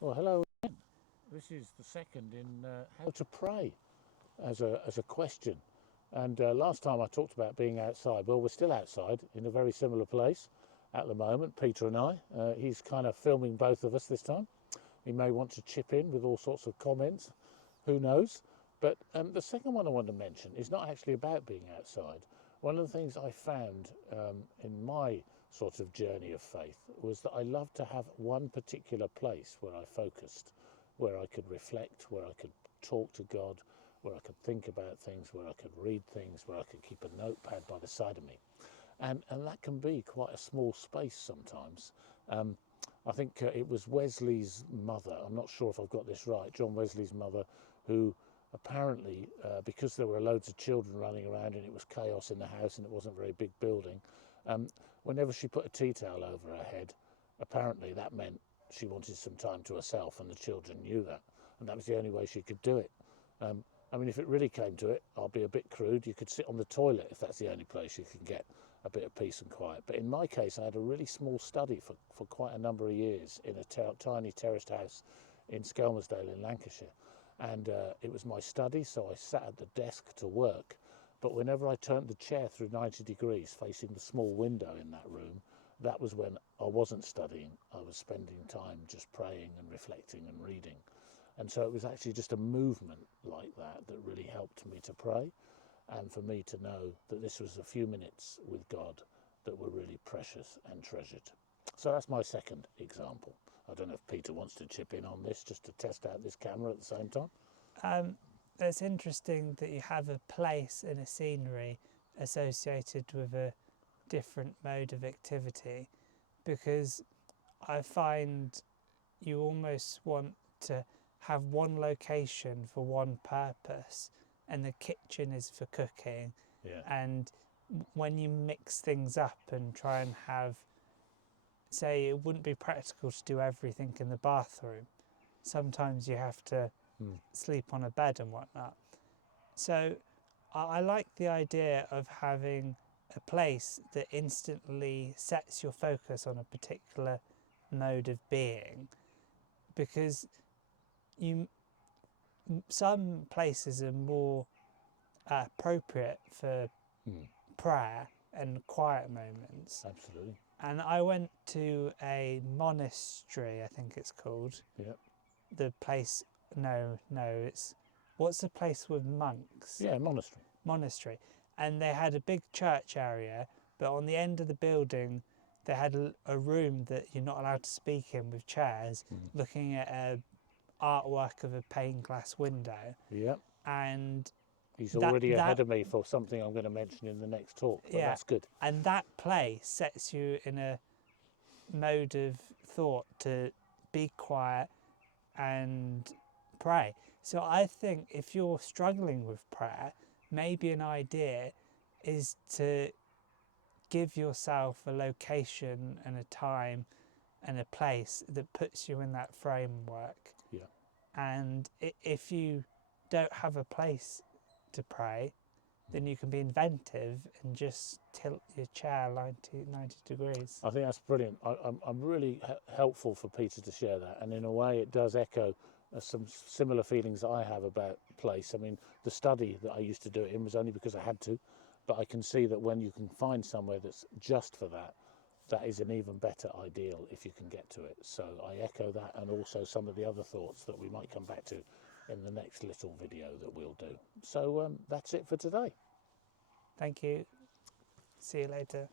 Well, hello again. This is the second in how to pray as a question. And last time I talked about being outside. Well, we're still outside in a very similar place at the moment, Peter and I. He's kind of filming both of us this time. He may want to chip in with all sorts of comments. Who knows? But the second one I want to mention is not actually about being outside. One of the things I found in my sort of journey of faith was that I loved to have one particular place where I focused, where I could reflect, where I could talk to God, where I could think about things, where I could read things, where I could keep a notepad by the side of me. And that can be quite a small space sometimes. I think it was Wesley's mother, I'm not sure if I've got this right, John Wesley's mother, who apparently, because there were loads of children running around and it was chaos in the house and it wasn't a very big building, um, whenever she put a tea towel over her head, apparently that meant she wanted some time to herself, and the children knew that, and that was the only way she could do it. Um, I mean, if it really came to it, I'll be a bit crude, you could sit on the toilet if that's the only place you can get a bit of peace and quiet. But in my case, I had a really small study for quite a number of years in a tiny terraced house in Skelmersdale in Lancashire. And it was my study, so I sat at the desk to work. But whenever I turned the chair through 90 degrees facing the small window in that room, that was when I wasn't studying. I was spending time just praying and reflecting and reading. And so it was actually just a movement like that that really helped me to pray, and for me to know that this was a few minutes with God that were really precious and treasured. So that's my second example. I don't know if Peter wants to chip in on this just to test out this camera at the same time. Um, it's interesting that you have a place and a scenery associated with a different mode of activity, because I find you almost want to have one location for one purpose, and the kitchen is for cooking. Yeah. And when you mix things up and try and have, say, it wouldn't be practical to do everything in the bathroom, sometimes you have to sleep on a bed and whatnot. So I like the idea of having a place that instantly sets your focus on a particular mode of being, because you some places are more appropriate for Mm. prayer and quiet moments. Absolutely. And I went to a monastery, I think it's called. Yeah. The place, no, it's, what's the place with monks? Yeah, monastery. Monastery. And they had a big church area, but on the end of the building, they had a room that you're not allowed to speak in, with chairs, looking at a artwork of a pane glass window. Yeah. And He's that already that ahead of me for something I'm going to mention in the next talk, but yeah, that's good. and that place sets you in a mode of thought to be quiet and pray. So I think if you're struggling with prayer, maybe an idea is to give yourself a location and a time and a place that puts you in that framework. Yeah. And if you don't have a place to pray, then you can be inventive and just tilt your chair 90 degrees. I think that's brilliant. I'm really helpful for Peter to share that, and in a way, it does echo some similar feelings that I have about place. I mean, the study that I used to do it in was only because I had to, but I can see that when you can find somewhere that's just for that, that is an even better ideal if you can get to it. So I echo that, and also some of the other thoughts that we might come back to in the next little video that we'll do. So that's it for today. Thank you. See you later.